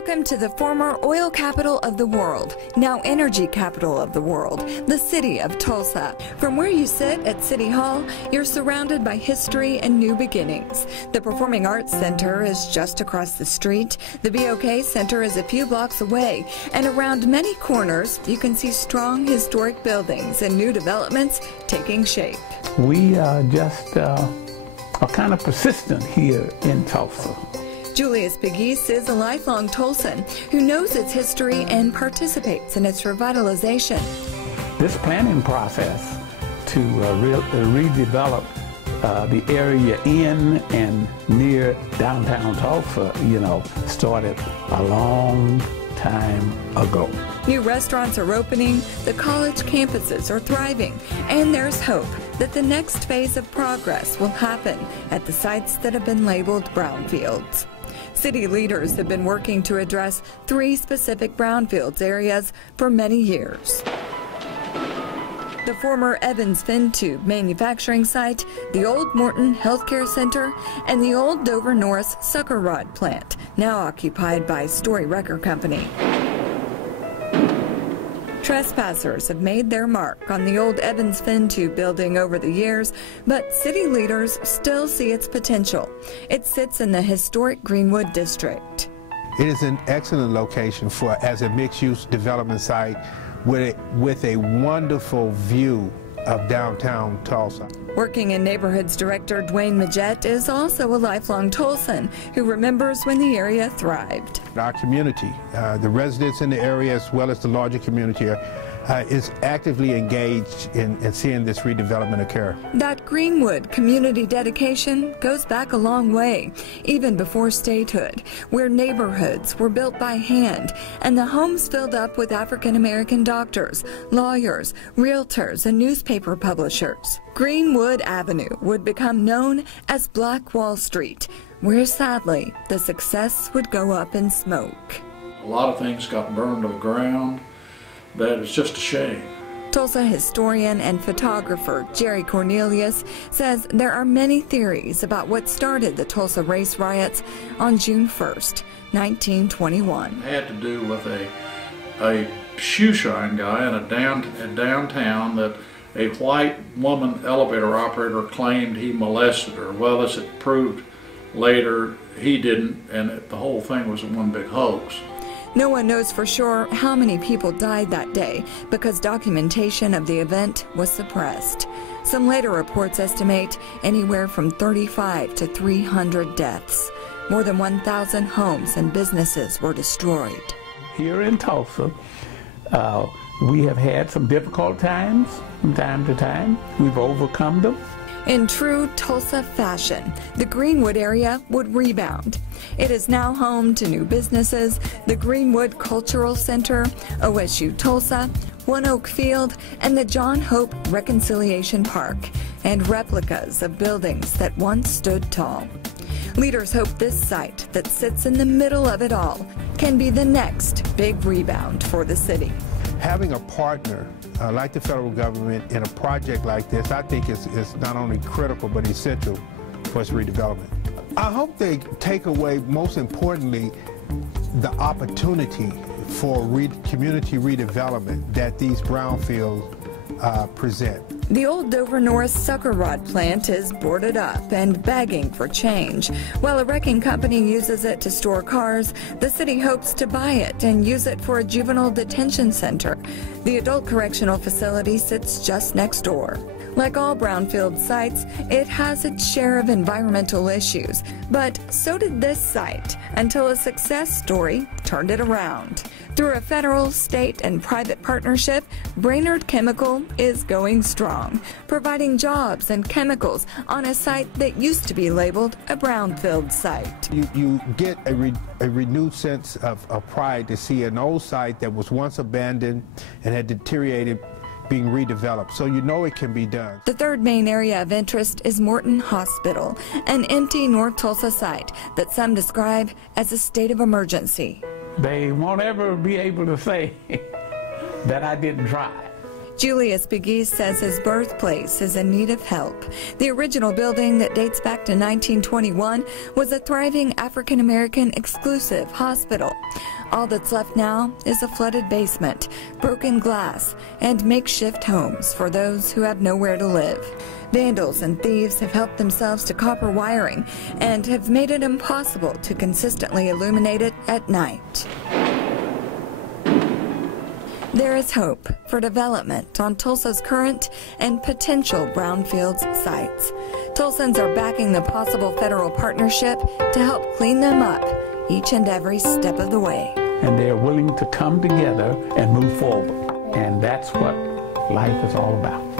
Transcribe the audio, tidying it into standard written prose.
Welcome to the former oil capital of the world, now energy capital of the world, the city of Tulsa. From where you sit at City Hall, you're surrounded by history and new beginnings. The Performing Arts Center is just across the street. The BOK Center is a few blocks away. And around many corners, you can see strong historic buildings and new developments taking shape. We are kind of persistent here in Tulsa. Julius Pegues is a lifelong Tulsan who knows its history and participates in its revitalization. This planning process to redevelop the area in and near downtown Tulsa, started a long time ago. New restaurants are opening, the college campuses are thriving, and there's hope that the next phase of progress will happen at the sites that have been labeled brownfields. City leaders have been working to address 3 specific brownfields areas for many years. The former Evans Fin Tube manufacturing site, the old Morton Healthcare Center, and the old Dover Norris Sucker Rod plant, now occupied by Story Record Company. Trespassers have made their mark on the old Evans Fin Tube building over the years, but city leaders still see its potential. It sits in the historic Greenwood district. It is an excellent location as a mixed-use development site with a wonderful view of downtown Tulsa. Working in Neighborhoods Director Dwayne Majette is also a lifelong Tulsan who remembers when the area thrived. Our community, the residents in the area as well as the larger community is actively engaged in seeing this redevelopment occur. That Greenwood community dedication goes back a long way, even before statehood, where neighborhoods were built by hand and the homes filled up with African-American doctors, lawyers, realtors, and newspaper publishers. Greenwood Avenue would become known as Black Wall Street, where sadly the success would go up in smoke. A lot of things got burned to the ground. That is just a shame. Tulsa historian and photographer Jerry Cornelius says there are many theories about what started the Tulsa race riots on June 1st, 1921. It had to do with a shoe shine guy in a downtown that a white woman elevator operator claimed he molested her. Well, as it proved later, he didn't, and the whole thing was one big hoax. No one knows for sure how many people died that day because documentation of the event was suppressed. Some later reports estimate anywhere from 35 to 300 deaths. More than 1,000 homes and businesses were destroyed. Here in Tulsa, we have had some difficult times from time to time. We've overcome them. In true Tulsa fashion, the Greenwood area would rebound. It is now home to new businesses, the Greenwood Cultural Center, OSU Tulsa, One Oak Field, and the John Hope Reconciliation Park, and replicas of buildings that once stood tall. Leaders hope this site that sits in the middle of it all can be the next big rebound for the city. Having a partner like the federal government in a project like this, I think is not only critical but essential for its redevelopment. I hope they take away, most importantly, the opportunity for community redevelopment that these brownfields present. The old Dover Norris Sucker Rod plant is boarded up and begging for change. While a wrecking company uses it to store cars, the city hopes to buy it and use it for a juvenile detention center. The adult correctional facility sits just next door. Like all brownfield sites, it has its share of environmental issues, but so did this site until a success story turned it around. Through a federal, state, and private partnership, Brainerd Chemical is going strong, providing jobs and chemicals on a site that used to be labeled a brownfield site. You get a renewed sense of pride to see an old site that was once abandoned and had deteriorated being redeveloped, so you know it can be done. The third main area of interest is Morton Hospital, an empty North Tulsa site that some describe as a state of emergency. They won't ever be able to say that I didn't try. Julius Begis says his birthplace is in need of help. The original building that dates back to 1921 was a thriving African-American exclusive hospital. All that's left now is a flooded basement, broken glass, and makeshift homes for those who have nowhere to live. Vandals and thieves have helped themselves to copper wiring and have made it impossible to consistently illuminate it at night. There is hope for development on Tulsa's current and potential brownfields sites. Tulsans are backing the possible federal partnership to help clean them up each and every step of the way. And they're willing to come together and move forward. And that's what life is all about.